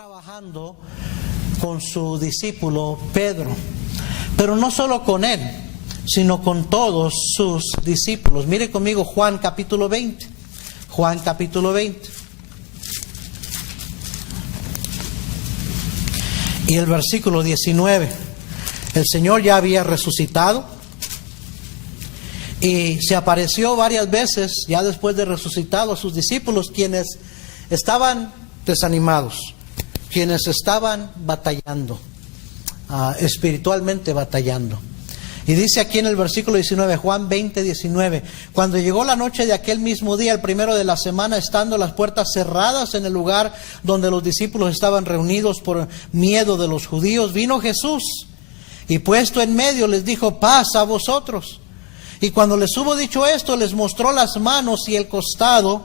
trabajando con su discípulo Pedro, pero no solo con él, sino con todos sus discípulos. Mire conmigo Juan capítulo 20. Juan capítulo 20. Y el versículo 19. El Señor ya había resucitado y se apareció varias veces ya después de resucitado a sus discípulos, quienes estaban desanimados, quienes estaban batallando, espiritualmente batallando. Y dice aquí en el versículo 19, Juan 20, 19, cuando llegó la noche de aquel mismo día, el primero de la semana, estando las puertas cerradas en el lugar donde los discípulos estaban reunidos por miedo de los judíos, vino Jesús y puesto en medio les dijo: paz a vosotros. Y cuando les hubo dicho esto, les mostró las manos y el costado,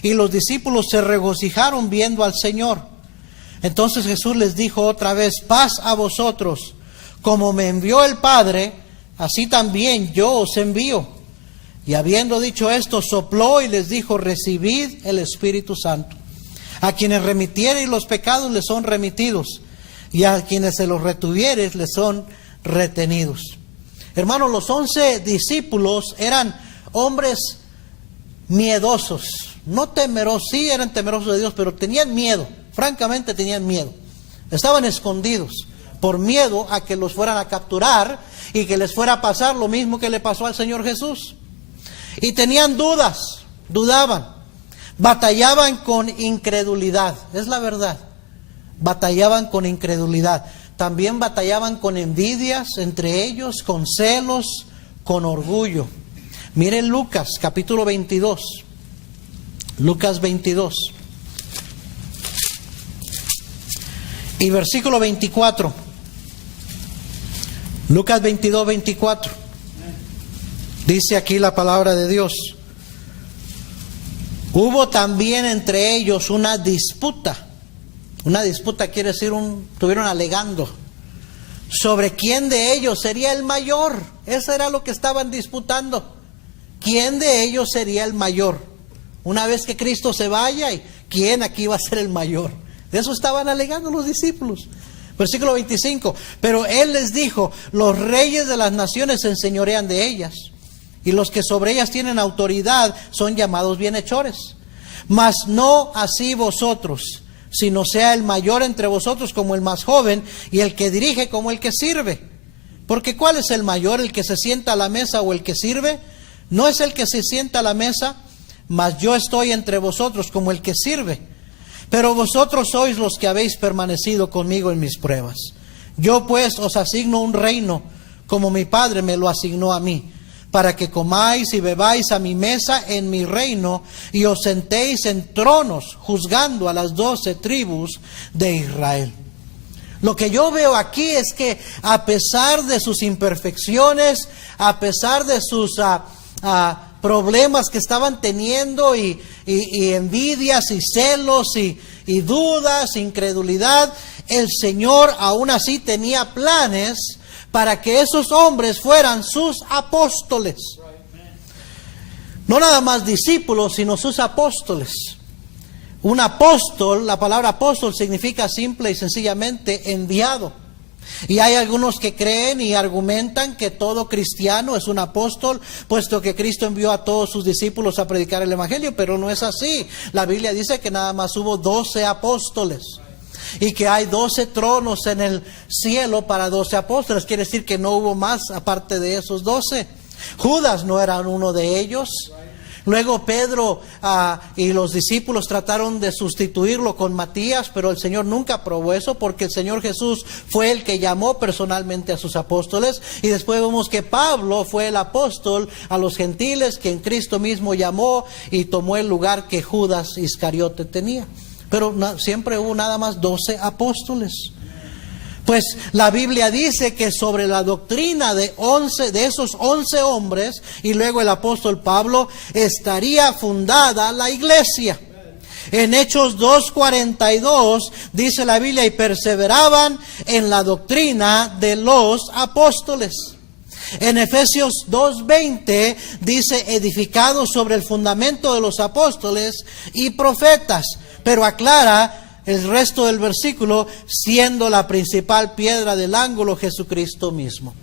y los discípulos se regocijaron viendo al Señor. Entonces Jesús les dijo otra vez: paz a vosotros, como me envió el Padre, así también yo os envío. Y habiendo dicho esto, sopló y les dijo: recibid el Espíritu Santo. A quienes remitiereis los pecados les son remitidos, y a quienes se los retuviereis les son retenidos. Hermanos, los 11 discípulos eran hombres miedosos, no temerosos, sí eran temerosos de Dios, pero tenían miedo, francamente tenían miedo. Estaban escondidos por miedo a que los fueran a capturar y que les fuera a pasar lo mismo que le pasó al Señor Jesús. Y tenían dudas, dudaban, batallaban con incredulidad, es la verdad, batallaban con incredulidad. También batallaban con envidias entre ellos, con celos, con orgullo. Miren Lucas capítulo 22. Lucas 22. Y versículo 24. Lucas 22, 24. Dice aquí la palabra de Dios: hubo también entre ellos una disputa. Una disputa quiere decir estuvieron alegando sobre quién de ellos sería el mayor. Eso era lo que estaban disputando. ¿Quién de ellos sería el mayor? Una vez que Cristo se vaya, ¿y quién aquí va a ser el mayor? De eso estaban alegando los discípulos. Versículo 25. Pero Él les dijo: los reyes de las naciones se enseñorean de ellas, y los que sobre ellas tienen autoridad son llamados bienhechores. Mas no así vosotros, sino sea el mayor entre vosotros como el más joven, y el que dirige como el que sirve. Porque ¿cuál es el mayor, el que se sienta a la mesa o el que sirve? No es el que se sienta a la mesa, mas yo estoy entre vosotros como el que sirve. Pero vosotros sois los que habéis permanecido conmigo en mis pruebas. Yo pues os asigno un reino, como mi Padre me lo asignó a mí, para que comáis y bebáis a mi mesa en mi reino, y os sentéis en tronos, juzgando a las 12 tribus de Israel. Lo que yo veo aquí es que a pesar de sus imperfecciones, a pesar de sus problemas que estaban teniendo y envidias y celos y dudas, incredulidad, el Señor aún así tenía planes para que esos hombres fueran sus apóstoles. No nada más discípulos, sino sus apóstoles. Un apóstol, la palabra apóstol significa simple y sencillamente enviado. Y hay algunos que creen y argumentan que todo cristiano es un apóstol, puesto que Cristo envió a todos sus discípulos a predicar el Evangelio, pero no es así. La Biblia dice que nada más hubo 12 apóstoles. Y que hay 12 tronos en el cielo para 12 apóstoles. Quiere decir que no hubo más aparte de esos 12. Judas no era uno de ellos. Luego Pedro y los discípulos trataron de sustituirlo con Matías, pero el Señor nunca aprobó eso, porque el Señor Jesús fue el que llamó personalmente a sus apóstoles. Y después vemos que Pablo fue el apóstol a los gentiles, quien Cristo mismo llamó y tomó el lugar que Judas Iscariote tenía. Pero siempre hubo nada más 12 apóstoles. Pues la Biblia dice que sobre la doctrina de esos 11 hombres, y luego el apóstol Pablo, estaría fundada la iglesia. En Hechos 2:42 dice la Biblia: y perseveraban en la doctrina de los apóstoles. En Efesios 2:20 dice: edificados sobre el fundamento de los apóstoles y profetas. Pero aclara el resto del versículo, siendo la principal piedra del ángulo Jesucristo mismo.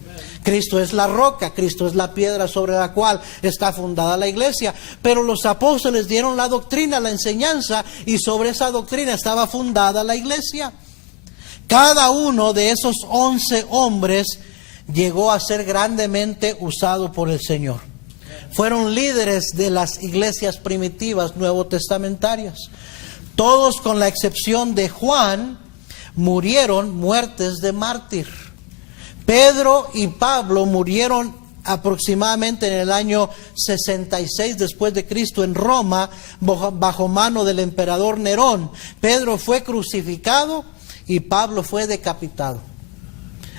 Cristo es la roca, Cristo es la piedra sobre la cual está fundada la iglesia. Pero los apóstoles dieron la doctrina, la enseñanza, y sobre esa doctrina estaba fundada la iglesia. Cada uno de esos 11 hombres llegó a ser grandemente usado por el Señor. Fueron líderes de las iglesias primitivas nuevotestamentarias. Todos, con la excepción de Juan, murieron muertes de mártir. Pedro y Pablo murieron aproximadamente en el año 66 después de Cristo en Roma, bajo mano del emperador Nerón. Pedro fue crucificado y Pablo fue decapitado.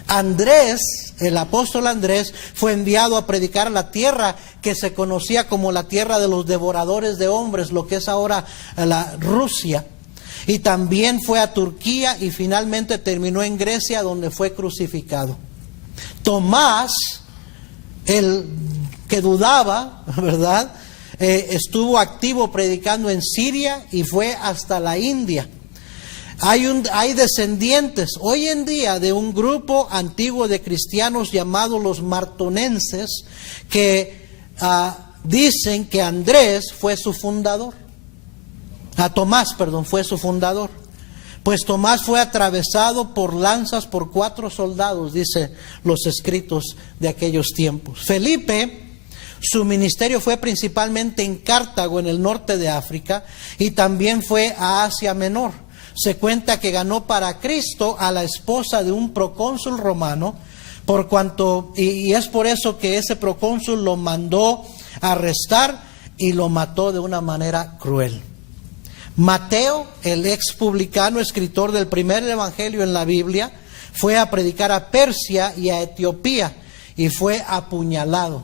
Andrés, el apóstol Andrés, fue enviado a predicar a la tierra que se conocía como la tierra de los devoradores de hombres, lo que es ahora la Rusia. Y también fue a Turquía y finalmente terminó en Grecia, donde fue crucificado. Tomás, el que dudaba, ¿verdad? Estuvo activo predicando en Siria y fue hasta la India. Hay descendientes hoy en día de un grupo antiguo de cristianos llamados los martonenses que dicen que Andrés fue su fundador. Tomás fue su fundador. Pues Tomás fue atravesado por lanzas por 4 soldados, dice los escritos de aquellos tiempos. Felipe, su ministerio fue principalmente en Cartago, en el norte de África, y también fue a Asia Menor. Se cuenta que ganó para Cristo a la esposa de un procónsul romano, por cuanto, y es por eso que ese procónsul lo mandó a arrestar y lo mató de una manera cruel. Mateo, el ex publicano, escritor del primer evangelio en la Biblia, fue a predicar a Persia y a Etiopía y fue apuñalado,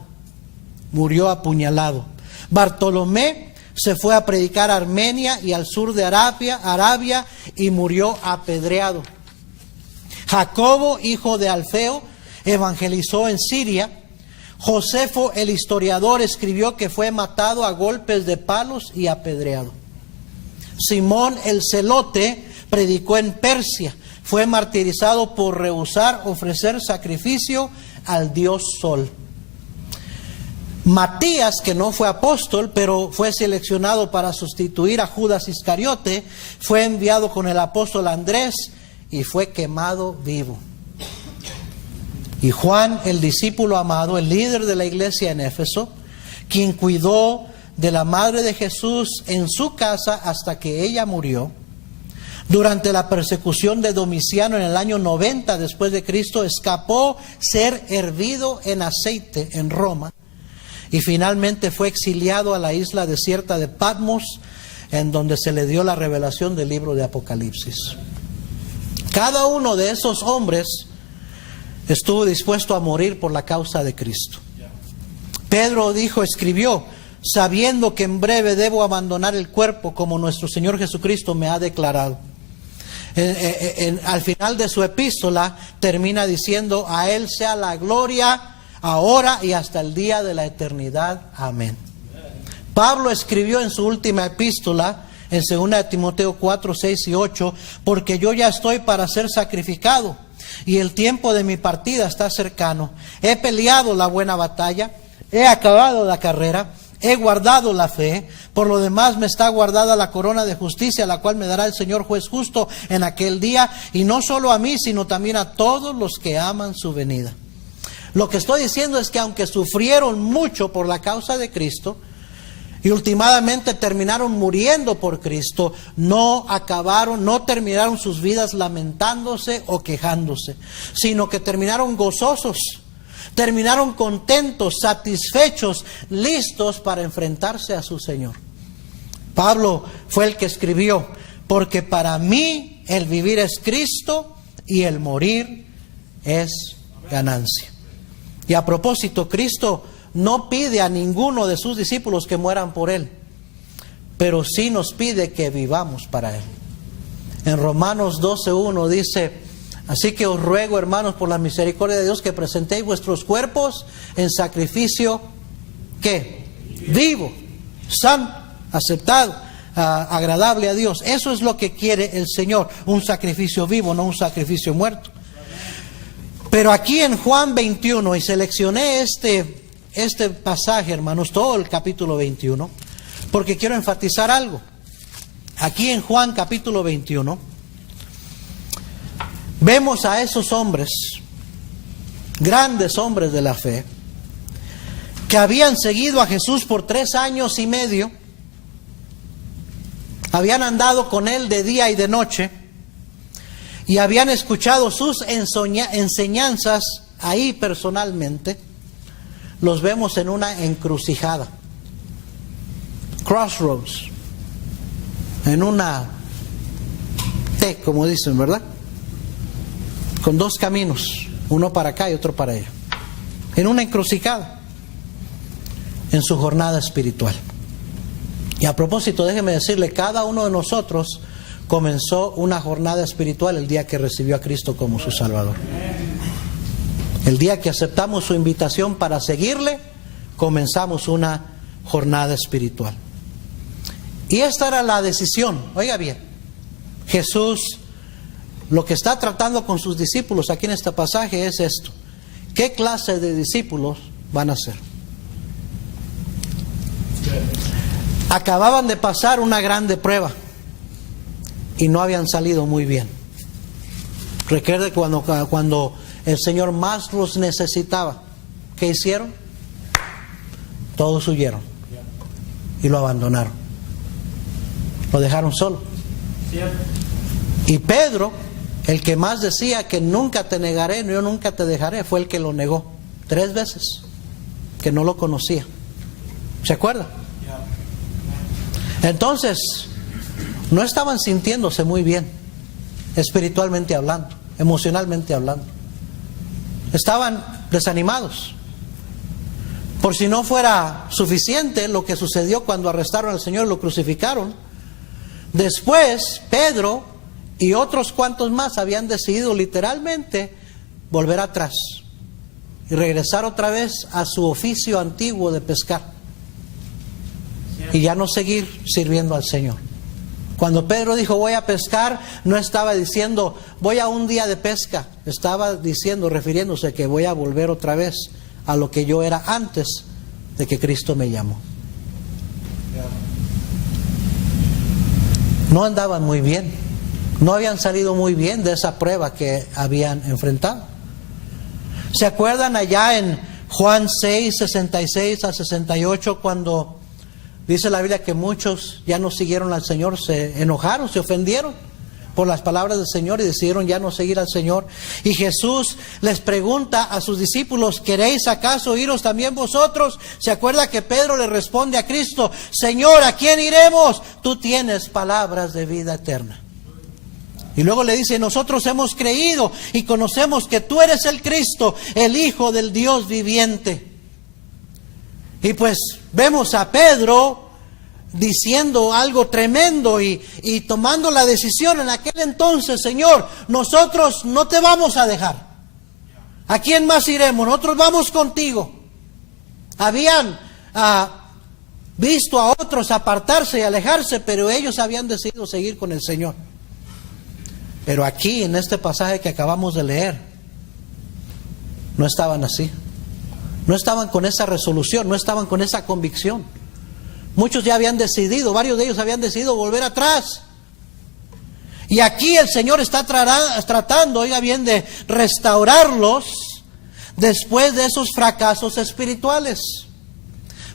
murió apuñalado. Bartolomé se fue a predicar a Armenia y al sur de Arabia y murió apedreado. Jacobo, hijo de Alfeo, evangelizó en Siria. Josefo, el historiador, escribió que fue matado a golpes de palos y apedreado. Simón el celote predicó en Persia, fue martirizado por rehusar ofrecer sacrificio al dios Sol. Matías, que no fue apóstol, pero fue seleccionado para sustituir a Judas Iscariote, fue enviado con el apóstol Andrés y fue quemado vivo. Y Juan, el discípulo amado, el líder de la iglesia en Éfeso, quien cuidó de la madre de Jesús en su casa hasta que ella murió, durante la persecución de Domiciano en el año 90 después de Cristo, escapó ser hervido en aceite en Roma y finalmente fue exiliado a la isla desierta de Patmos, en donde se le dio la revelación del libro de Apocalipsis. Cada uno de esos hombres estuvo dispuesto a morir por la causa de Cristo. Pedro escribió: sabiendo que en breve debo abandonar el cuerpo, como nuestro Señor Jesucristo me ha declarado. Al final de su epístola termina diciendo: a Él sea la gloria ahora y hasta el día de la eternidad. Amén. Pablo escribió en su última epístola, en 2 Timoteo 4, 6 y 8: porque yo ya estoy para ser sacrificado y el tiempo de mi partida está cercano. He peleado la buena batalla, he acabado la carrera, he guardado la fe. Por lo demás me está guardada la corona de justicia, la cual me dará el Señor juez justo en aquel día, y no solo a mí, sino también a todos los que aman su venida. Lo que estoy diciendo es que aunque sufrieron mucho por la causa de Cristo y últimamente terminaron muriendo por Cristo, no terminaron sus vidas lamentándose o quejándose, sino que terminaron gozosos. Terminaron contentos, satisfechos, listos para enfrentarse a su Señor. Pablo fue el que escribió: porque para mí el vivir es Cristo y el morir es ganancia. Y a propósito, Cristo no pide a ninguno de sus discípulos que mueran por Él, pero sí nos pide que vivamos para Él. En Romanos 12:1 dice: así que os ruego, hermanos, por la misericordia de Dios, que presentéis vuestros cuerpos en sacrificio, ¿qué? Vivo, santo, aceptado, agradable a Dios. Eso es lo que quiere el Señor, un sacrificio vivo, no un sacrificio muerto. Pero aquí en Juan 21, y seleccioné este pasaje, hermanos, todo el capítulo 21, porque quiero enfatizar algo. Aquí en Juan capítulo 21, vemos a esos hombres, grandes hombres de la fe, que habían seguido a Jesús por 3 años y medio, habían andado con Él de día y de noche, y habían escuchado sus enseñanzas ahí personalmente. Los vemos en una encrucijada, crossroads, en una T, como dicen, ¿verdad? Con 2 caminos, uno para acá y otro para allá, en una encrucijada, en su jornada espiritual. Y a propósito, déjeme decirle, cada uno de nosotros comenzó una jornada espiritual el día que recibió a Cristo como su Salvador. El día que aceptamos su invitación para seguirle, comenzamos una jornada espiritual. Y esta era la decisión. Oiga bien, Jesús lo que está tratando con sus discípulos aquí en este pasaje es esto: ¿qué clase de discípulos van a ser? Acababan de pasar una grande prueba y no habían salido muy bien. Recuerde cuando el Señor más los necesitaba, ¿qué hicieron? Todos huyeron y lo abandonaron. Lo dejaron solo. Y Pedro, el que más decía que nunca te negaré, yo nunca te dejaré, fue el que lo negó 3 veces, que no lo conocía. ¿Se acuerda? Entonces, no estaban sintiéndose muy bien, espiritualmente hablando, emocionalmente hablando. Estaban desanimados. Por si no fuera suficiente lo que sucedió cuando arrestaron al Señor y lo crucificaron, después Pedro y otros cuantos más habían decidido literalmente volver atrás y regresar otra vez a su oficio antiguo de pescar y ya no seguir sirviendo al Señor. Cuando Pedro dijo voy a pescar, no estaba diciendo voy a un día de pesca, estaba diciendo, refiriéndose que voy a volver otra vez a lo que yo era antes de que Cristo me llamó. No andaban muy bien, no habían salido muy bien de esa prueba que habían enfrentado. ¿Se acuerdan allá en Juan 6, 66 a 68, cuando dice la Biblia que muchos ya no siguieron al Señor, se enojaron, se ofendieron por las palabras del Señor y decidieron ya no seguir al Señor? Y Jesús les pregunta a sus discípulos, ¿queréis acaso iros también vosotros? ¿Se acuerda que Pedro le responde a Cristo, Señor, ¿a quién iremos? Tú tienes palabras de vida eterna. Y luego le dice, nosotros hemos creído y conocemos que tú eres el Cristo, el Hijo del Dios viviente. Y pues vemos a Pedro diciendo algo tremendo y tomando la decisión en aquel entonces, Señor, nosotros no te vamos a dejar. ¿A quién más iremos? Nosotros vamos contigo. Habían visto a otros apartarse y alejarse, pero ellos habían decidido seguir con el Señor. Pero aquí, en este pasaje que acabamos de leer, no estaban así. No estaban con esa resolución, no estaban con esa convicción. Muchos ya habían decidido, varios de ellos habían decidido volver atrás. Y aquí el Señor está tratando, oiga bien, de restaurarlos después de esos fracasos espirituales.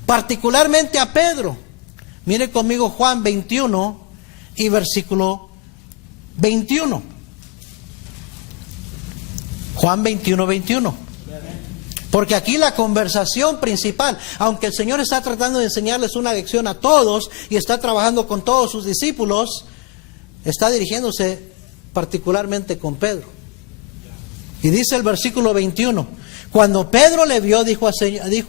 Particularmente a Pedro. Mire conmigo Juan 21 y versículo 21. Juan 21, 21. Porque aquí la conversación principal, aunque el Señor está tratando de enseñarles una lección a todos y está trabajando con todos sus discípulos, está dirigiéndose particularmente con Pedro. Y dice el versículo 21, cuando Pedro le vio, dijo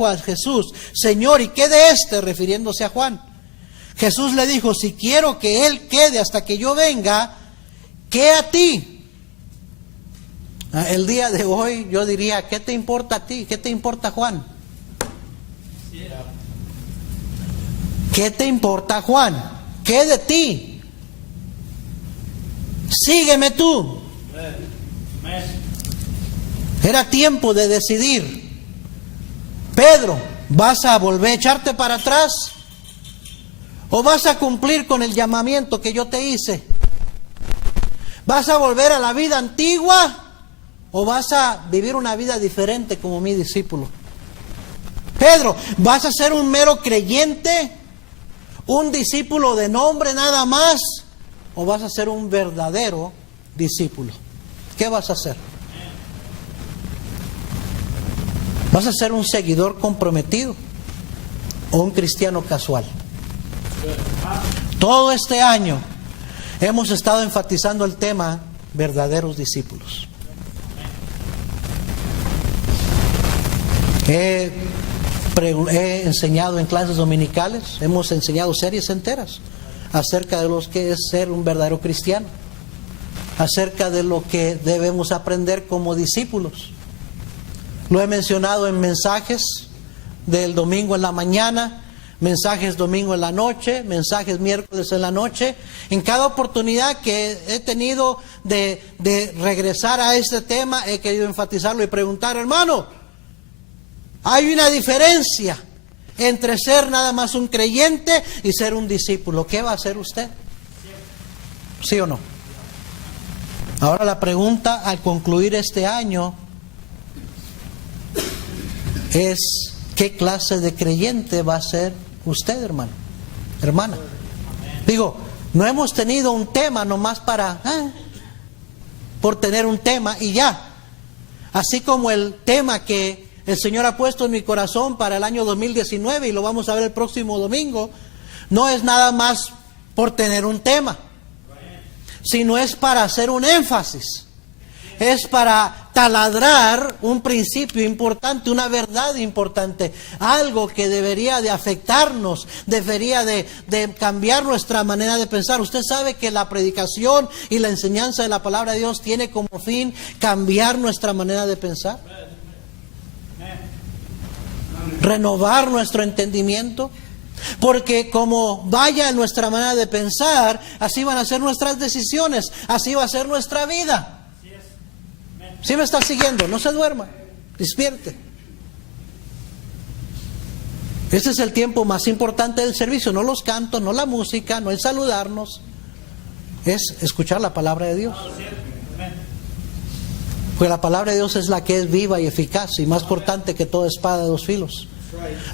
a Jesús, Señor, ¿y qué de este? Refiriéndose a Juan. Jesús le dijo, si quiero que él quede hasta que yo venga, ¿qué a ti? El día de hoy yo diría, ¿qué te importa a ti? ¿Qué te importa Juan? ¿Qué te importa Juan? ¿qué de ti? Sígueme tú. Era tiempo de decidir. Pedro, ¿vas a volver a echarte para atrás? ¿O vas a cumplir con el llamamiento que yo te hice? ¿Vas a volver a la vida antigua? ¿O vas a vivir una vida diferente como mi discípulo? Pedro, ¿vas a ser un mero creyente? ¿Un discípulo de nombre nada más? ¿O vas a ser un verdadero discípulo? ¿Qué vas a hacer? ¿Vas a ser un seguidor comprometido o un cristiano casual? Todo este año hemos estado enfatizando el tema verdaderos discípulos. He enseñado en clases dominicales, hemos enseñado series enteras acerca de lo que es ser un verdadero cristiano, acerca de lo que debemos aprender como discípulos. Lo he mencionado en mensajes del domingo en la mañana, mensajes domingo en la noche, mensajes miércoles en la noche. En cada oportunidad que he tenido de regresar a este tema, he querido enfatizarlo y preguntar, hermano, hay una diferencia entre ser nada más un creyente y ser un discípulo. ¿Qué va a hacer usted? ¿Sí o no? Ahora la pregunta al concluir este año es: ¿qué clase de creyente va a ser usted, hermano, hermana? Digo, no hemos tenido un tema nomás por tener un tema y ya. Así como el tema que el Señor ha puesto en mi corazón para el año 2019, y lo vamos a ver el próximo domingo, no es nada más por tener un tema, sino es para hacer un énfasis. Es para taladrar un principio importante, una verdad importante, algo que debería de afectarnos, debería de cambiar nuestra manera de pensar. Usted sabe que la predicación y la enseñanza de la palabra de Dios tiene como fin cambiar nuestra manera de pensar, renovar nuestro entendimiento, porque como vaya nuestra manera de pensar, así van a ser nuestras decisiones, así va a ser nuestra vida. ¿Sí me está siguiendo? No se duerma, despierte. Este es el tiempo más importante del servicio, no los cantos, no la música, no el saludarnos, es escuchar la palabra de Dios. Porque la palabra de Dios es la que es viva y eficaz y más cortante que toda espada de dos filos,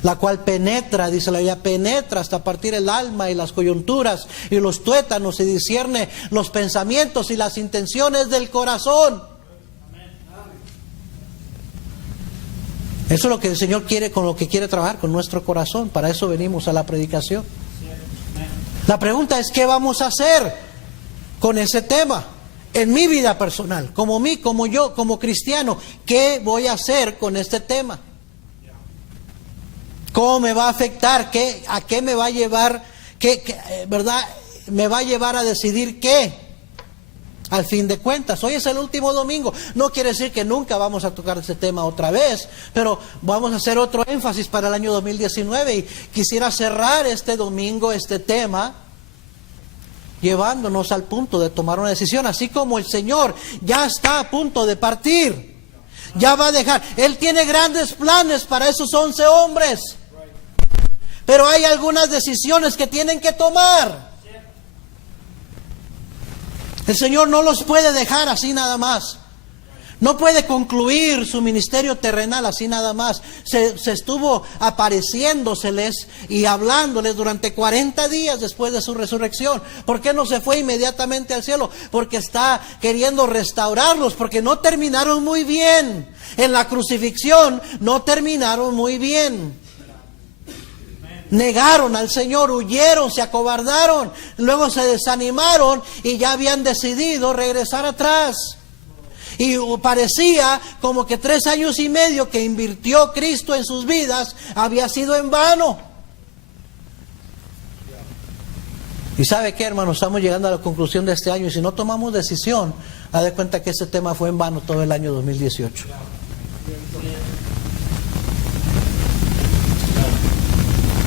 la cual penetra, dice la Biblia, penetra hasta partir el alma y las coyunturas y los tuétanos y discierne los pensamientos y las intenciones del corazón. Eso es lo que el Señor quiere, con lo que quiere trabajar con nuestro corazón. Para eso venimos a la predicación. La pregunta es: ¿qué vamos a hacer con ese tema? En mi vida personal, como yo, como cristiano, ¿qué voy a hacer con este tema? ¿Cómo me va a afectar? ¿A qué me va a llevar? ¿Verdad? ¿Me va a llevar a decidir qué? Al fin de cuentas, hoy es el último domingo. No quiere decir que nunca vamos a tocar ese tema otra vez, pero vamos a hacer otro énfasis para el año 2019 y quisiera cerrar este domingo este tema llevándonos al punto de tomar una decisión. Así como el Señor ya está a punto de partir, ya va a dejar, Él tiene grandes planes para esos 11 hombres, pero hay algunas decisiones que tienen que tomar. El Señor no los puede dejar así nada más. No puede concluir su ministerio terrenal así nada más. Se estuvo apareciéndoseles y hablándoles durante 40 días después de su resurrección. ¿Por qué no se fue inmediatamente al cielo? Porque está queriendo restaurarlos, porque no terminaron muy bien. En la crucifixión no terminaron muy bien. Negaron al Señor, huyeron, se acobardaron, luego se desanimaron y ya habían decidido regresar atrás. Y parecía como que 3 años y medio que invirtió Cristo en sus vidas había sido en vano. Y ¿sabe qué, hermano? Estamos llegando a la conclusión de este año y si no tomamos decisión, haz de cuenta que ese tema fue en vano todo el año 2018.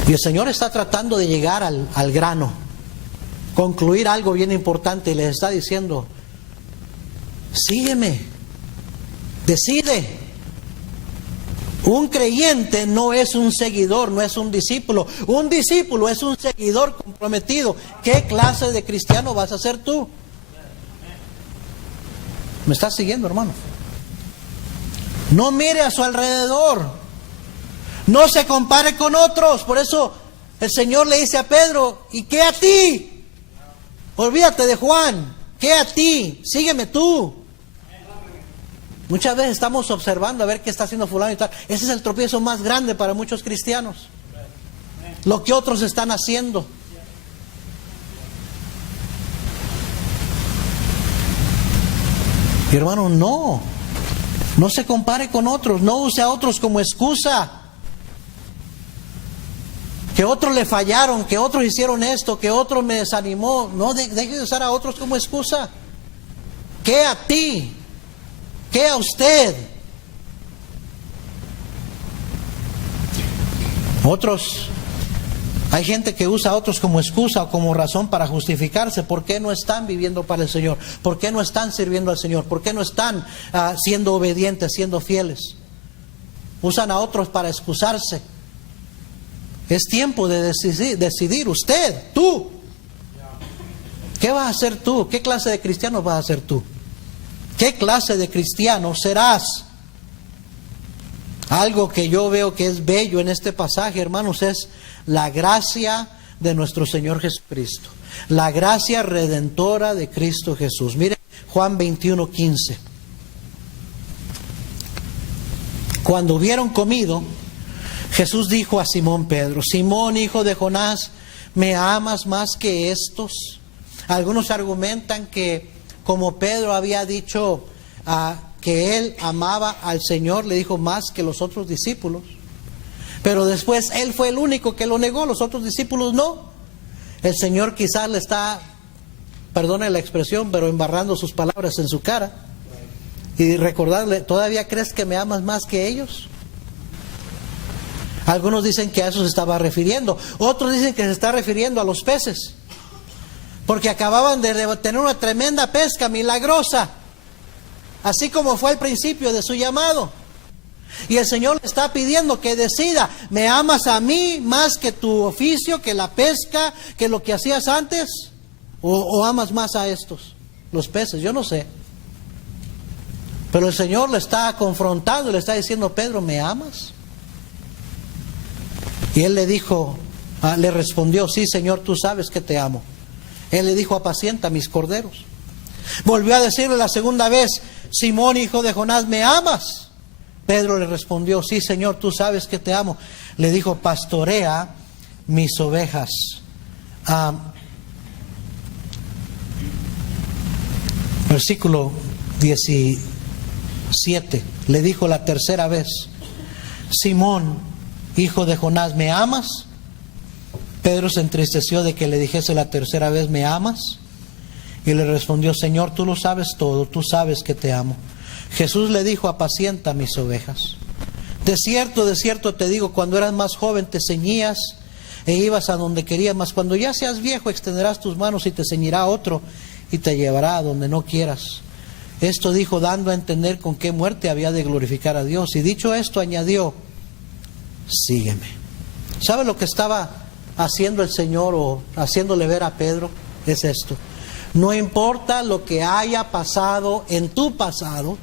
Y el Señor está tratando de llegar al grano. concluir algo bien importante y les está diciendo: sígueme, decide. Un creyente no es un seguidor, no es un discípulo. Un discípulo es un seguidor comprometido. ¿Qué clase de cristiano vas a ser tú? ¿Me estás siguiendo, hermano? No mire a su alrededor. No se compare con otros. Por eso el Señor le dice a Pedro: ¿y qué a ti? Olvídate de Juan. ¿Qué a ti? Sígueme tú. Muchas veces estamos observando a ver qué está haciendo fulano y tal. Ese es el tropiezo más grande para muchos cristianos. Lo que otros están haciendo. Y hermano, no se compare con otros. No use a otros como excusa. Que otros le fallaron, que otros hicieron esto, que otros me desanimó. No deje de usar a otros como excusa. ¿Qué a ti? ¿Qué a usted? Hay gente que usa a otros como excusa o como razón para justificarse. ¿Por qué no están viviendo para el Señor? ¿Por qué no están sirviendo al Señor? ¿Por qué no están siendo obedientes, siendo fieles? Usan a otros para excusarse. Es tiempo de decidir usted, tú. ¿Qué vas a hacer tú? ¿Qué clase de cristiano vas a ser tú? ¿Qué clase de cristiano serás? Algo que yo veo que es bello en este pasaje, hermanos, es la gracia de nuestro Señor Jesucristo. La gracia redentora de Cristo Jesús. Miren Juan 21:15. Cuando hubieron comido, Jesús dijo a Simón Pedro: Simón, hijo de Jonás, ¿me amas más que estos? Algunos argumentan que como Pedro había dicho que él amaba al Señor, le dijo más que los otros discípulos. Pero después él fue el único que lo negó, los otros discípulos no. El Señor quizás le está, perdone la expresión, pero embarrando sus palabras en su cara. Y recordarle: ¿todavía crees que me amas más que ellos? Algunos dicen que a eso se estaba refiriendo. Otros dicen que se está refiriendo a los peces. Porque acababan de tener una tremenda pesca milagrosa. Así como fue al principio de su llamado. Y el Señor le está pidiendo que decida: ¿me amas a mí más que tu oficio, que la pesca, que lo que hacías antes? ¿O amas más a estos, los peces? Yo no sé. Pero el Señor le está confrontando y le está diciendo: Pedro, ¿me amas? Y él le dijo, le respondió: sí, Señor, tú sabes que te amo. Él le dijo: apacienta mis corderos. Volvió a decirle la segunda vez: Simón, hijo de Jonás, ¿me amas? Pedro le respondió: sí, Señor, tú sabes que te amo. Le dijo: pastorea mis ovejas. Versículo 17. Le dijo la tercera vez: Simón, hijo de Jonás, ¿me amas? Pedro se entristeció de que le dijese la tercera vez: ¿me amas? Y le respondió: Señor, tú lo sabes todo, tú sabes que te amo. Jesús le dijo: apacienta mis ovejas. De cierto te digo, cuando eras más joven te ceñías e ibas a donde querías, mas cuando ya seas viejo extenderás tus manos y te ceñirá otro y te llevará a donde no quieras. Esto dijo dando a entender con qué muerte había de glorificar a Dios. Y dicho esto añadió: sígueme. ¿Sabe lo que estaba haciendo el Señor o haciéndole ver a Pedro? Es esto: no importa lo que haya pasado en tu pasado,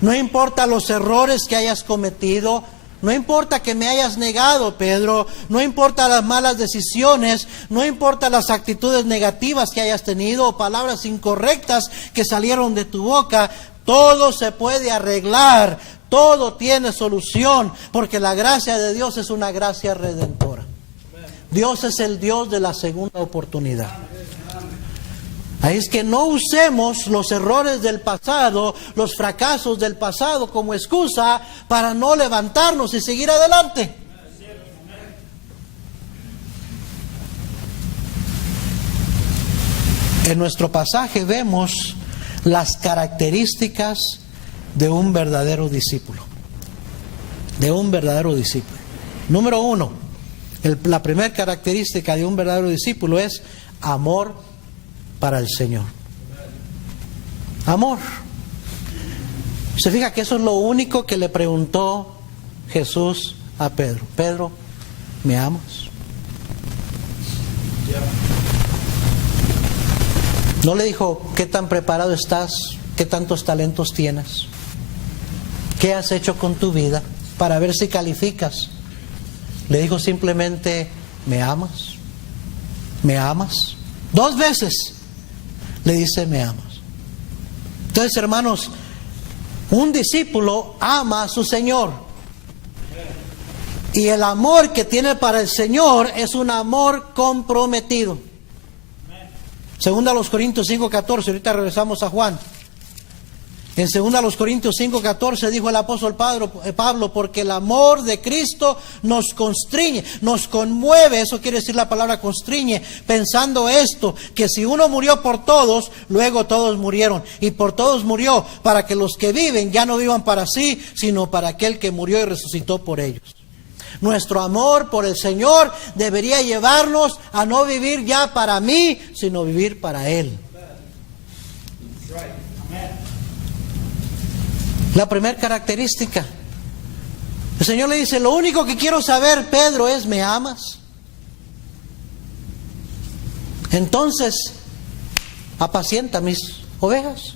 no importa los errores que hayas cometido, no importa que me hayas negado, Pedro, no importa las malas decisiones, no importa las actitudes negativas que hayas tenido o palabras incorrectas que salieron de tu boca, todo se puede arreglar, todo tiene solución, porque la gracia de Dios es una gracia redentora. Dios es el Dios de la segunda oportunidad. Ahí es que no usemos los errores del pasado, los fracasos del pasado como excusa para no levantarnos y seguir adelante. En nuestro pasaje vemos las características de un verdadero discípulo. De un verdadero discípulo. Número 1, la primera característica de un verdadero discípulo es amor para el Señor. Amor. Se fija que eso es lo único que le preguntó Jesús a Pedro. Pedro, ¿me amas? No le dijo, ¿qué tan preparado estás? ¿Qué tantos talentos tienes? ¿Qué has hecho con tu vida? Para ver si calificas. Le dijo simplemente, ¿me amas? ¿Me amas? 2 veces le dice, ¿me amas? Entonces, hermanos, un discípulo ama a su Señor. Y el amor que tiene para el Señor es un amor comprometido. Segunda a los Corintios 5:14, ahorita regresamos a Juan. En 2 Corintios 5:14 dijo el apóstol Pablo, porque el amor de Cristo nos constriñe, nos conmueve, eso quiere decir la palabra constriñe, pensando esto, que si uno murió por todos, luego todos murieron, y por todos murió, para que los que viven ya no vivan para sí, sino para aquel que murió y resucitó por ellos. Nuestro amor por el Señor debería llevarnos a no vivir ya para mí, sino vivir para Él. La primera característica. El Señor le dice, lo único que quiero saber, Pedro, es, ¿me amas? Entonces, apacienta mis ovejas.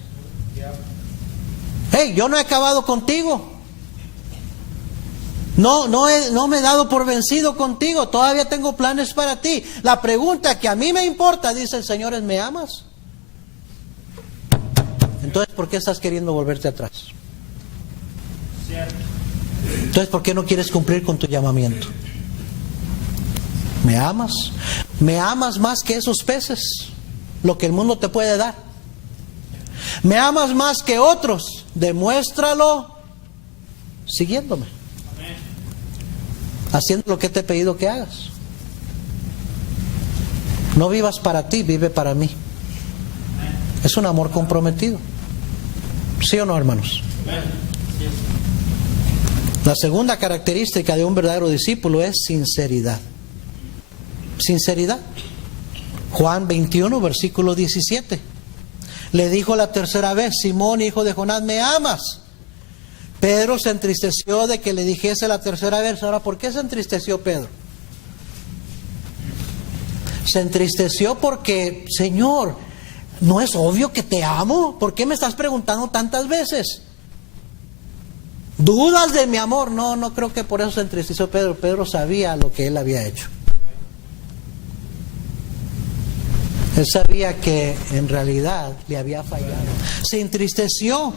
Hey, yo no he acabado contigo. No me he dado por vencido contigo. Todavía tengo planes para ti. La pregunta que a mí me importa, dice el Señor, es, ¿me amas? Entonces, ¿por qué estás queriendo volverte atrás? Entonces, ¿por qué no quieres cumplir con tu llamamiento? ¿Me amas? ¿Me amas más que esos peces? Lo que el mundo te puede dar. ¿Me amas más que otros? Demuéstralo siguiéndome. Haciendo lo que te he pedido que hagas. No vivas para ti, vive para mí. Es un amor comprometido. ¿Sí o no, hermanos? La segunda característica de un verdadero discípulo es sinceridad. Sinceridad. Juan 21, versículo 17. Le dijo la tercera vez, Simón, hijo de Jonás, ¿me amas? Pedro se entristeció de que le dijese la tercera vez. Ahora, ¿por qué se entristeció Pedro? Se entristeció porque, Señor, ¿no es obvio que te amo? ¿Por qué me estás preguntando tantas veces? ¿Dudas de mi amor? No creo que por eso se entristeció Pedro. Pedro sabía lo que él había hecho. Él sabía que en realidad le había fallado. Se entristeció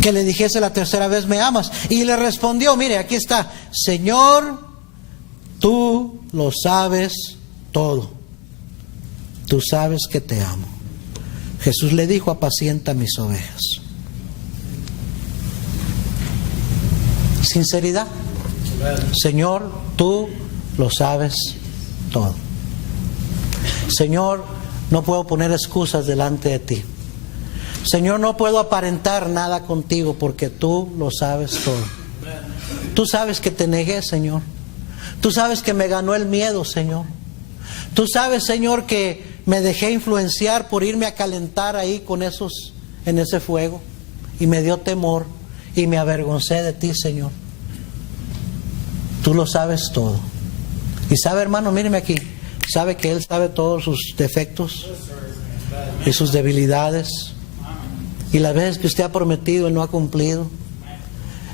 que le dijese la tercera vez, ¿me amas? Y le respondió, mire, aquí está, Señor, tú lo sabes todo. Tú sabes que te amo. Jesús le dijo, apacienta mis ovejas. Sinceridad. Señor, tú lo sabes todo. Señor, no puedo poner excusas delante de ti. Señor, no puedo aparentar nada contigo porque tú lo sabes todo. Tú sabes que te negué, Señor. Tú sabes que me ganó el miedo, Señor. Tú sabes, Señor, que me dejé influenciar por irme a calentar ahí con esos, en ese fuego. Y me dio temor y me avergoncé de ti, Señor. Tú lo sabes todo. Y sabe, hermano, míreme aquí. Sabe que Él sabe todos sus defectos y sus debilidades. Y las veces que usted ha prometido, Él no ha cumplido.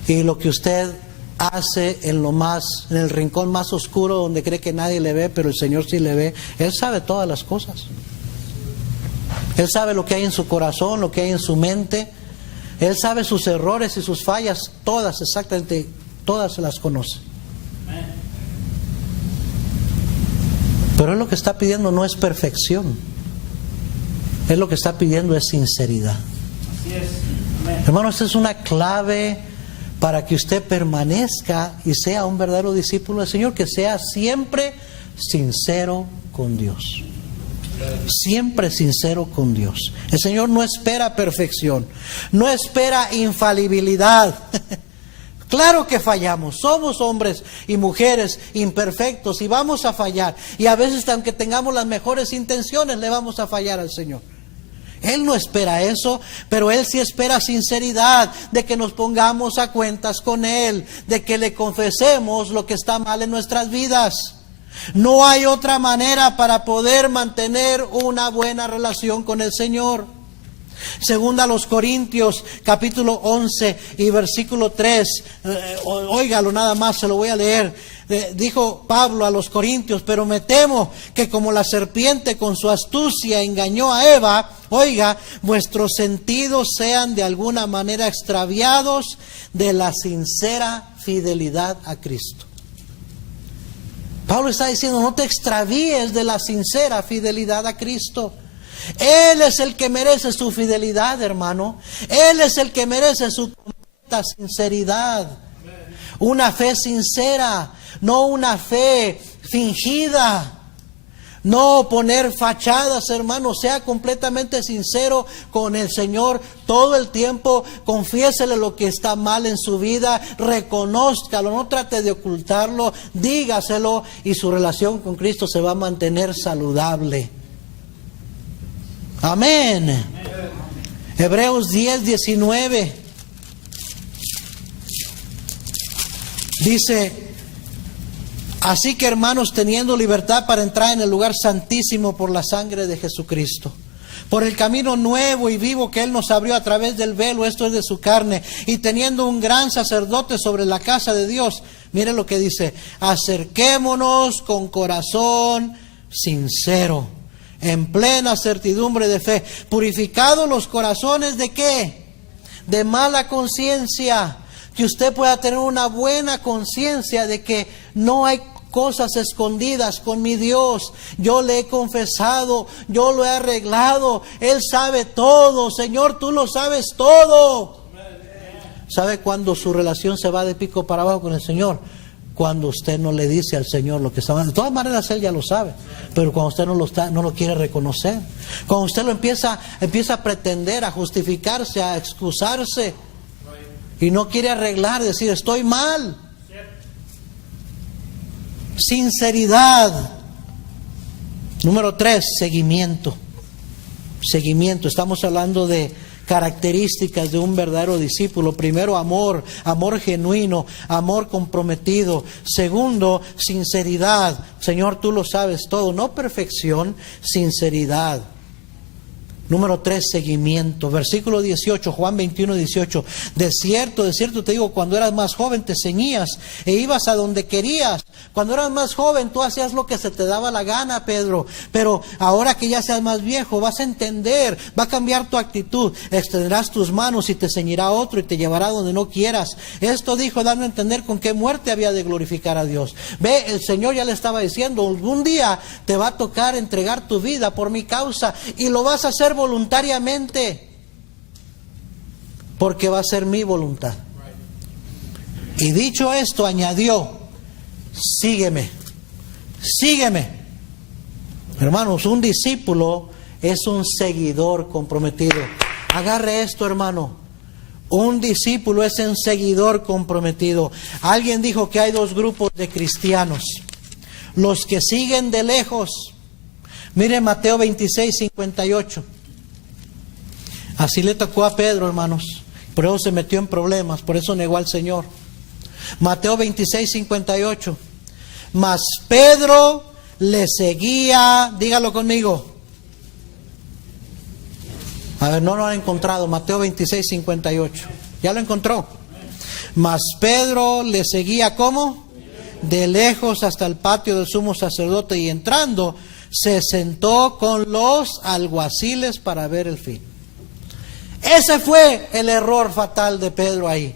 Y lo que usted hace en el rincón más oscuro, donde cree que nadie le ve, pero el Señor sí le ve. Él sabe todas las cosas. Él sabe lo que hay en su corazón, lo que hay en su mente. Él sabe sus errores y sus fallas, todas, exactamente, todas se las conoce. Pero Él lo que está pidiendo no es perfección. Él lo que está pidiendo es sinceridad. Hermano, esta es una clave para que usted permanezca y sea un verdadero discípulo del Señor, que sea siempre sincero con Dios. Siempre sincero con Dios. El Señor no espera perfección, no espera infalibilidad. Claro que fallamos, somos hombres y mujeres imperfectos y vamos a fallar. Y a veces, aunque tengamos las mejores intenciones, le vamos a fallar al Señor. Él no espera eso, pero Él sí espera sinceridad, de que nos pongamos a cuentas con Él, de que le confesemos lo que está mal en nuestras vidas. No hay otra manera para poder mantener una buena relación con el Señor. Segunda a los Corintios, capítulo 11 y versículo 3. Óigalo nada más, se lo voy a leer. Dijo Pablo a los Corintios: pero me temo que como la serpiente con su astucia engañó a Eva, oiga, vuestros sentidos sean de alguna manera extraviados de la sincera fidelidad a Cristo. Pablo está diciendo: no te extravíes de la sincera fidelidad a Cristo. Él es el que merece su fidelidad, hermano. Él es el que merece su completa sinceridad. Una fe sincera, no una fe fingida. No poner fachadas, hermano. Sea completamente sincero con el Señor todo el tiempo. Confiésele lo que está mal en su vida. Reconózcalo, no trate de ocultarlo. Dígaselo y su relación con Cristo se va a mantener saludable. Amén. Amén. Hebreos 10:19 dice: así que, hermanos, teniendo libertad para entrar en el lugar santísimo por la sangre de Jesucristo, por el camino nuevo y vivo que Él nos abrió a través del velo, esto es de su carne, y teniendo un gran sacerdote sobre la casa de Dios, mire lo que dice: acerquémonos con corazón sincero, en plena certidumbre de fe, purificados los corazones ¿de qué? De mala conciencia. Que usted pueda tener una buena conciencia de que no hay cosas escondidas con mi Dios. Yo le he confesado, yo lo he arreglado, Él sabe todo. Señor, tú lo sabes todo. ¿Sabe cuándo su relación se va de pico para abajo con el Señor? Cuando usted no le dice al Señor lo que está mal. De todas maneras Él ya lo sabe, pero cuando usted no lo quiere reconocer, cuando usted lo empieza a pretender, a justificarse, a excusarse, y no quiere arreglar, decir estoy mal. Sinceridad. Número 3, seguimiento. Seguimiento. Estamos hablando de características de un verdadero discípulo. Primero, amor genuino, amor comprometido. Segundo, sinceridad. Señor, tú lo sabes todo. No perfección, sinceridad. Número 3, seguimiento. Versículo 18, Juan 21:18. De cierto te digo, cuando eras más joven te ceñías e ibas a donde querías. Cuando eras más joven tú hacías lo que se te daba la gana, Pedro. Pero ahora que ya seas más viejo vas a entender, va a cambiar tu actitud. Extenderás tus manos y te ceñirá otro y te llevará donde no quieras. Esto dijo dando a entender con qué muerte había de glorificar a Dios. Ve, el Señor ya le estaba diciendo, un día te va a tocar entregar tu vida por mi causa y lo vas a hacer voluntariamente, porque va a ser mi voluntad. Y dicho esto, añadió: sígueme. Hermanos, un discípulo es un seguidor comprometido. Agarre esto, hermano. Un discípulo es un seguidor comprometido. Alguien dijo que hay dos grupos de cristianos: los que siguen de lejos. Mire Mateo 26:58. Así le tocó a Pedro, hermanos. Por eso se metió en problemas, por eso negó al Señor. Mateo 26:58. Mas Pedro le seguía, dígalo conmigo. A ver, no lo han encontrado. Mateo 26:58. ¿Ya lo encontró? Mas Pedro le seguía, ¿cómo? De lejos hasta el patio del sumo sacerdote, y entrando se sentó con los alguaciles para ver el fin. Ese fue el error fatal de Pedro ahí.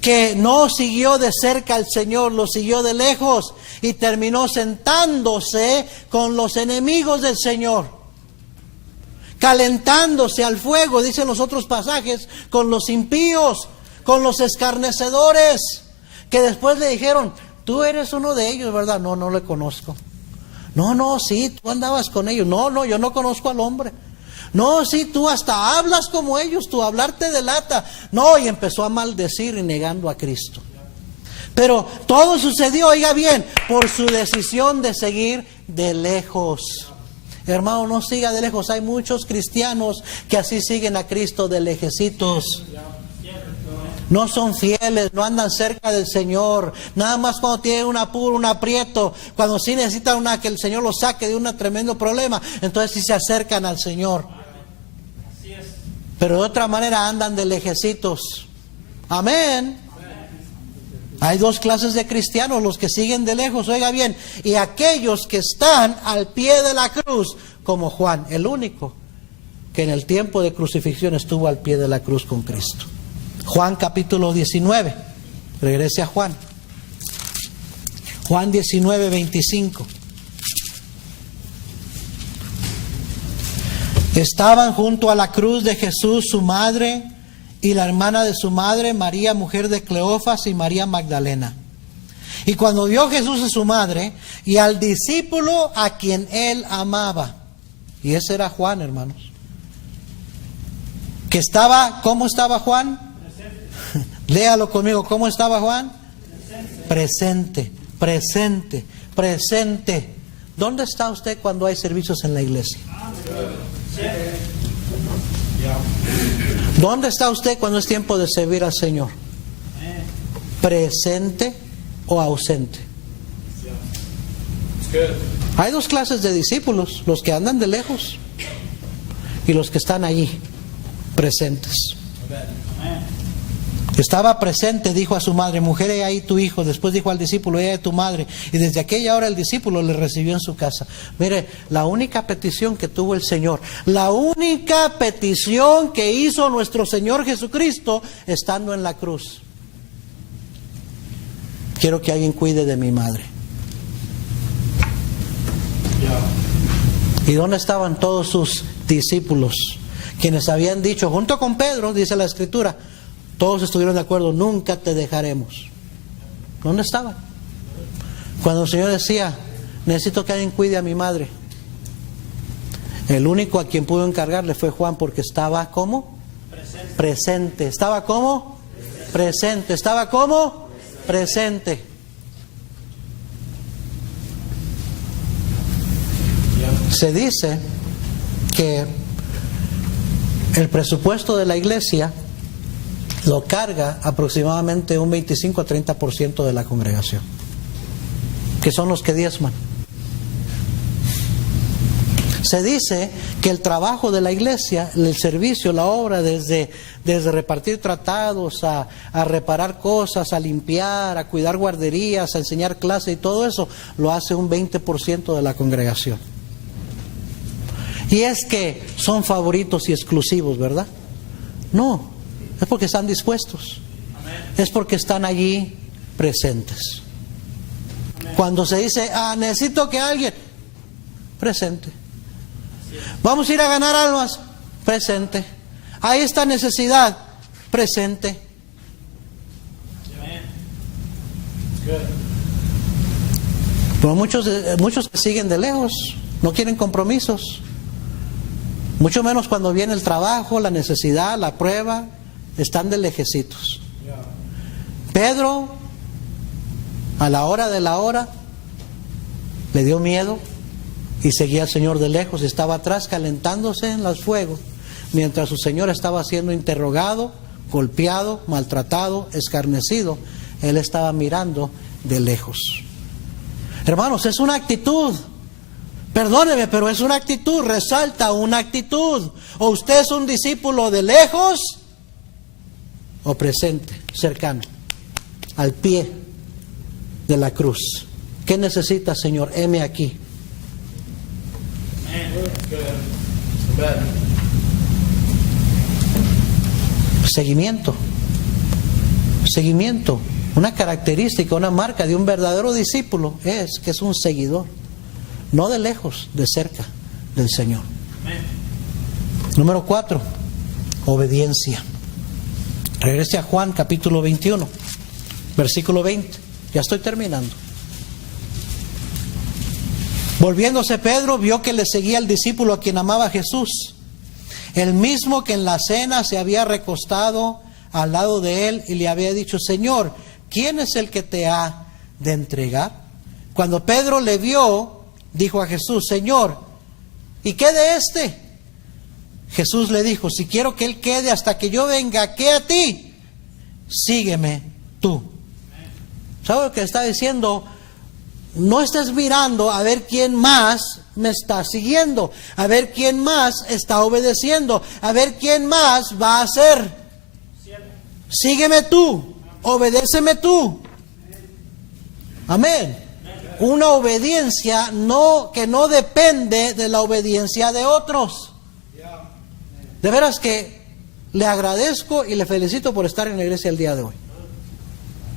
Que no siguió de cerca al Señor, lo siguió de lejos y terminó sentándose con los enemigos del Señor. Calentándose al fuego, dicen los otros pasajes, con los impíos, con los escarnecedores, que después le dijeron: tú eres uno de ellos, ¿verdad? No, no le conozco. No, sí, tú andabas con ellos. No, yo no conozco al hombre. No, sí, tú hasta hablas como ellos, tu hablar te delata. No, y empezó a maldecir y negando a Cristo. Pero todo sucedió, oiga bien, por su decisión de seguir de lejos. Hermano, no siga de lejos. Hay muchos cristianos que así siguen a Cristo de lejecitos. No son fieles, no andan cerca del Señor. Nada más cuando tienen un apuro, un aprieto, cuando sí necesitan que el Señor los saque de un tremendo problema, entonces sí se acercan al Señor. Pero de otra manera andan de lejecitos. Amén. Hay dos clases de cristianos, los que siguen de lejos, oiga bien, y aquellos que están al pie de la cruz, como Juan, el único que en el tiempo de crucifixión estuvo al pie de la cruz con Cristo. Juan capítulo 19, regrese a Juan. Juan 19, 25. Estaban junto a la cruz de Jesús su madre y la hermana de su madre, María, mujer de Cleofas, y María Magdalena. Y cuando vio Jesús a su madre y al discípulo a quien él amaba, y ese era Juan, hermanos, que estaba, ¿cómo estaba Juan? Léalo conmigo, ¿cómo estaba Juan? Presente, presente, presente. ¿Dónde está usted cuando hay servicios en la iglesia? ¿Dónde está usted cuando es tiempo de servir al Señor? ¿Presente o ausente? Hay dos clases de discípulos, los que andan de lejos y los que están allí, presentes. Estaba presente, dijo a su madre, mujer, he ahí tu hijo. Después dijo al discípulo, he ahí tu madre. Y desde aquella hora el discípulo le recibió en su casa. Mire, la única petición que tuvo el Señor, la única petición que hizo nuestro Señor Jesucristo estando en la cruz: quiero que alguien cuide de mi madre. ¿Y dónde estaban todos sus discípulos? Quienes habían dicho, junto con Pedro, dice la Escritura, todos estuvieron de acuerdo, nunca te dejaremos. ¿Dónde estaban? Cuando el Señor decía, necesito que alguien cuide a mi madre, el único a quien pudo encargarle fue Juan, porque estaba ¿cómo? Presente. ¿Estaba cómo? Presente. ¿Estaba cómo? Presente. Se dice que el presupuesto de la iglesia lo carga aproximadamente un 25 a 30% de la congregación, que son los que diezman. Se dice que el trabajo de la iglesia, el servicio, la obra, desde repartir tratados, a reparar cosas, a limpiar, a cuidar guarderías, a enseñar clase y todo eso, lo hace un 20% de la congregación. Y es que son favoritos y exclusivos, ¿verdad? No, es porque están dispuestos. Es porque están allí presentes. Cuando se dice, necesito que alguien, presente. Vamos a ir a ganar almas, presente. Hay esta necesidad, presente. Pero muchos que siguen de lejos no quieren compromisos. Mucho menos cuando viene el trabajo, la necesidad, la prueba, están de lejecitos. Pedro, a la hora de la hora, le dio miedo y seguía al Señor de lejos. Estaba atrás calentándose en los fuegos, mientras su Señor estaba siendo interrogado, golpeado, maltratado, escarnecido. Él estaba mirando de lejos. Hermanos, es una actitud. Perdóneme, pero es una actitud, resalta una actitud. O usted es un discípulo de lejos o presente, cercano, al pie de la cruz. ¿Qué necesita, Señor? Heme aquí. Seguimiento. Seguimiento. Una característica, una marca de un verdadero discípulo es que es un seguidor. No de lejos, de cerca del Señor. Número 4, obediencia. Regrese a Juan capítulo 21, versículo 20. Ya estoy terminando. Volviéndose Pedro, vio que le seguía el discípulo a quien amaba Jesús. el mismo que en la cena se había recostado al lado de él y le había dicho: Señor, ¿quién es el que te ha de entregar? Cuando Pedro le vio, dijo a Jesús: Señor, ¿y qué de este? Jesús le dijo: si quiero que él quede hasta que yo venga, ¿qué a ti? Sígueme tú. ¿Sabe lo que está diciendo? No estés mirando a ver quién más me está siguiendo, a ver quién más está obedeciendo, a ver quién más va a hacer. Sígueme tú, obedéceme tú. Amén. Una obediencia que no depende de la obediencia de otros. De veras que le agradezco y le felicito por estar en la iglesia el día de hoy.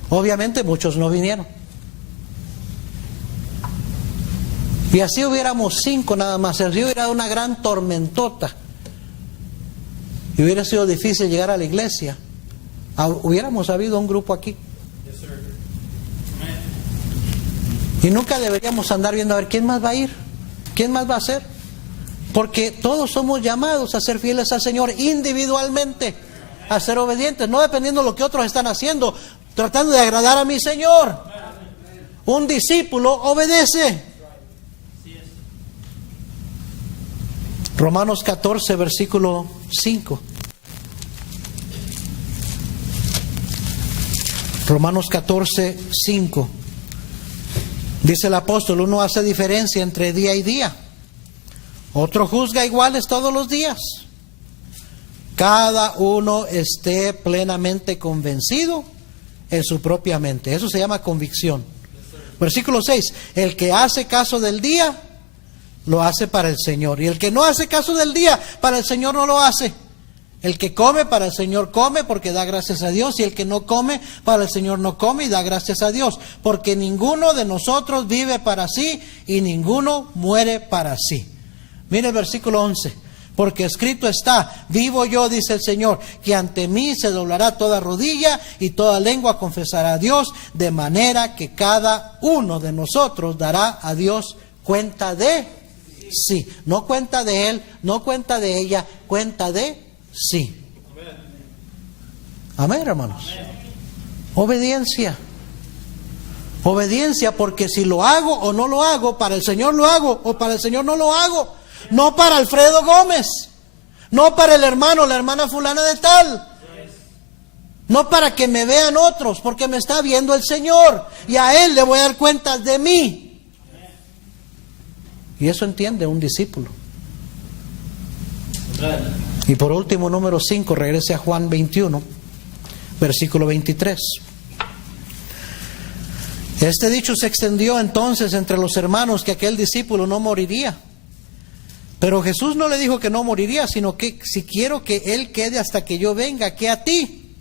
Obviamente muchos no vinieron. Y así hubiéramos 5 nada más, así hubiera dado una gran tormentota. Y hubiera sido difícil llegar a la iglesia. Hubiéramos habido un grupo aquí. Y nunca deberíamos andar viendo a ver quién más va a ir, quién más va a hacer. Porque todos somos llamados a ser fieles al Señor individualmente, a ser obedientes, no dependiendo de lo que otros están haciendo, tratando de agradar a mi Señor. Un discípulo obedece. Romanos 14, versículo 5. Romanos 14, 5. Dice el apóstol: uno hace diferencia entre día y día, otro juzga iguales todos los días. Cada uno esté plenamente convencido en su propia mente. Eso se llama convicción. Versículo 6. El que hace caso del día, lo hace para el Señor. Y el que no hace caso del día, para el Señor no lo hace. El que come, para el Señor come, porque da gracias a Dios. Y el que no come, para el Señor no come y da gracias a Dios. Porque ninguno de nosotros vive para sí y ninguno muere para sí. Mire el versículo 11. Porque escrito está: vivo yo, dice el Señor, que ante mí se doblará toda rodilla y toda lengua confesará a Dios, de manera que cada uno de nosotros dará a Dios cuenta de sí. No cuenta de él, no cuenta de ella, cuenta de sí. Amén, hermanos. Obediencia. Obediencia, porque si lo hago o no lo hago, para el Señor lo hago o para el Señor no lo hago. No para Alfredo Gómez, no para el hermano, la hermana fulana de tal, no para que me vean otros, porque me está viendo el Señor y a Él le voy a dar cuentas de mí. Y eso entiende un discípulo. Y por último, número 5, regrese a Juan 21, versículo 23. Este dicho se extendió entonces entre los hermanos, que aquel discípulo no moriría. Pero Jesús no le dijo que no moriría, sino que si quiero que él quede hasta que yo venga, ¿qué a ti?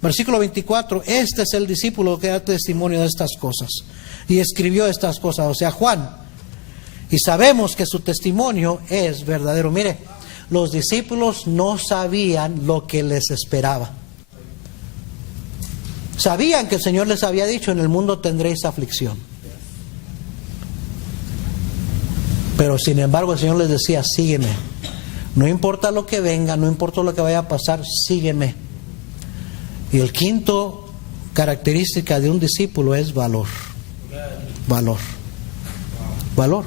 Versículo 24, este es el discípulo que da testimonio de estas cosas y escribió estas cosas, o sea, Juan. Y sabemos que su testimonio es verdadero. Mire, los discípulos no sabían lo que les esperaba. Sabían que el Señor les había dicho: en el mundo tendréis aflicción. Pero sin embargo el Señor les decía: sígueme. No importa lo que venga, no importa lo que vaya a pasar, sígueme. Y el quinto característica de un discípulo es valor. Valor. Valor.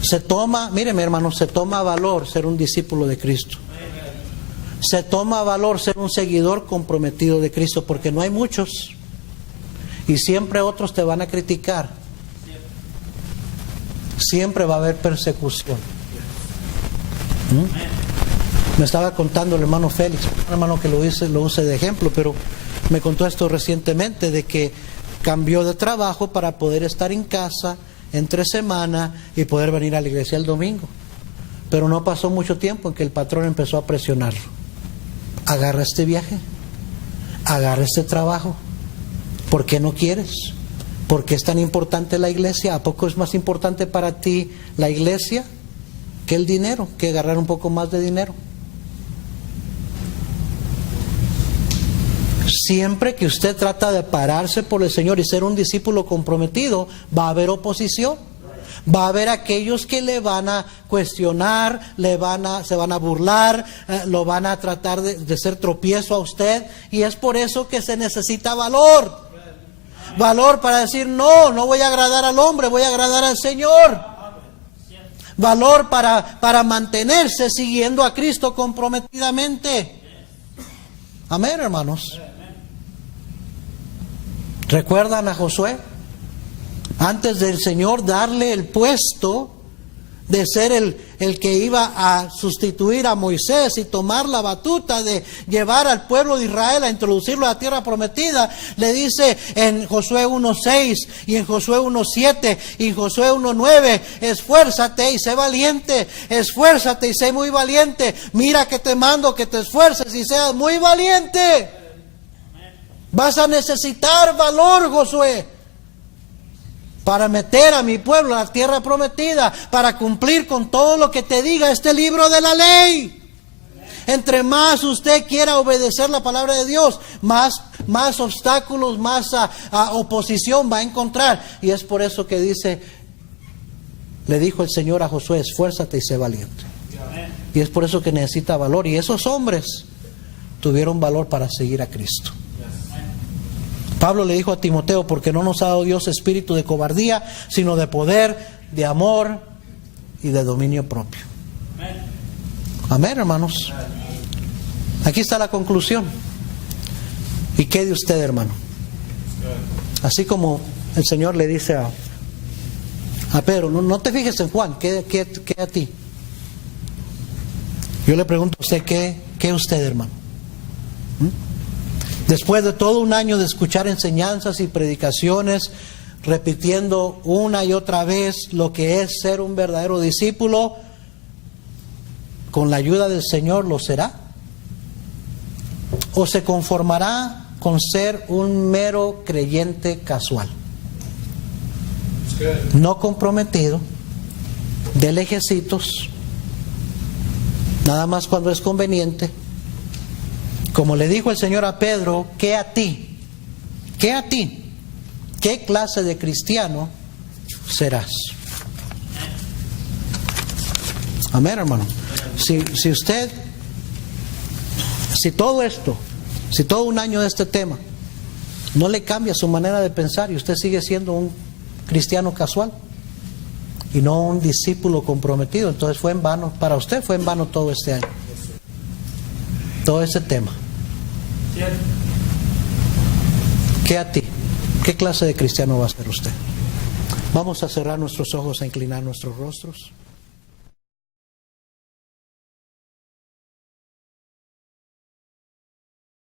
Se toma, mire mi hermano, se toma valor ser un discípulo de Cristo. Se toma valor ser un seguidor comprometido de Cristo, porque no hay muchos. Y siempre otros te van a criticar. Siempre va a haber persecución. Me estaba contando el hermano Félix, un hermano que lo use de ejemplo, pero me contó esto recientemente, de que cambió de trabajo para poder estar en casa entre semana y poder venir a la iglesia el domingo. Pero no pasó mucho tiempo en que el patrón empezó a presionarlo: agarra este viaje, agarra este trabajo, ¿por qué no quieres? ¿Por qué es tan importante la iglesia? ¿A poco es más importante para ti la iglesia que el dinero, que agarrar un poco más de dinero? Siempre que usted trata de pararse por el Señor y ser un discípulo comprometido, va a haber oposición, Va a haber aquellos que le van a cuestionar, se van a burlar, lo van a tratar de ser tropiezo a usted, y es por eso que se necesita valor. Valor para decir, no voy a agradar al hombre, voy a agradar al Señor. Valor para mantenerse siguiendo a Cristo comprometidamente. Amén, hermanos. ¿Recuerdan a Josué? Antes del Señor darle el puesto de ser el que iba a sustituir a Moisés y tomar la batuta de llevar al pueblo de Israel a introducirlo a la tierra prometida, le dice en Josué 1:6 y en Josué 1:7 y en Josué 1:9, esfuérzate y sé valiente, esfuérzate y sé muy valiente, mira que te mando que te esfuerces y seas muy valiente. Vas a necesitar valor, Josué, para meter a mi pueblo a la tierra prometida, para cumplir con todo lo que te diga este libro de la ley. Entre más usted quiera obedecer la palabra de Dios, más obstáculos, más oposición va a encontrar. Y es por eso que le dijo el Señor a Josué, esfuérzate y sé valiente. Y es por eso que necesita valor. Y esos hombres tuvieron valor para seguir a Cristo. Pablo le dijo a Timoteo, porque no nos ha dado Dios espíritu de cobardía, sino de poder, de amor y de dominio propio. Amén, hermanos. Aquí está la conclusión. ¿Y qué de usted, hermano? Así como el Señor le dice a Pedro, no te fijes en Juan, ¿qué a ti? Yo le pregunto a usted, ¿qué usted, hermano? Después de todo un año de escuchar enseñanzas y predicaciones, repitiendo una y otra vez lo que es ser un verdadero discípulo, con la ayuda del Señor, ¿lo será? ¿O se conformará con ser un mero creyente casual? No comprometido, de lejecitos, nada más cuando es conveniente. Como le dijo el Señor a Pedro, ¿qué a ti? ¿Qué a ti? ¿Qué clase de cristiano serás? Amén, hermano. Si todo un año de este tema no le cambia su manera de pensar y usted sigue siendo un cristiano casual y no un discípulo comprometido, entonces fue en vano, para usted fue en vano todo este año, todo este tema. ¿Qué a ti? ¿Qué clase de cristiano va a ser usted? Vamos a cerrar nuestros ojos, a inclinar nuestros rostros.